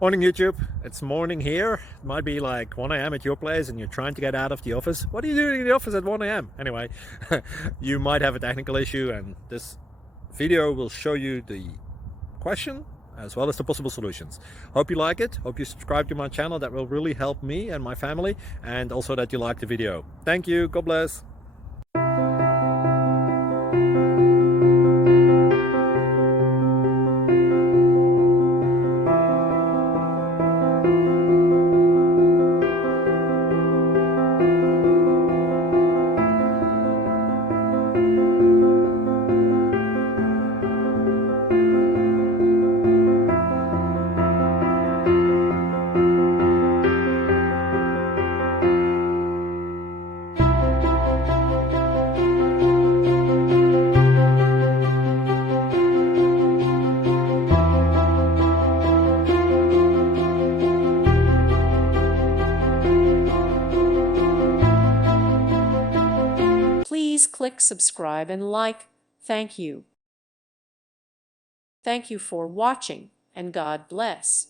Morning YouTube, it's morning here. It might be like 1 a.m. at your place and you're trying to get out of the office. What are you doing in the office at 1 a.m.? Anyway, you might have a technical issue and this video will show you the question as well as the possible solutions. Hope you like it, hope you subscribe to my channel. That will really help me and my family, and also that you like the video. Thank you, God bless. Please click subscribe and like. Thank you. Thank you for watching, and God bless.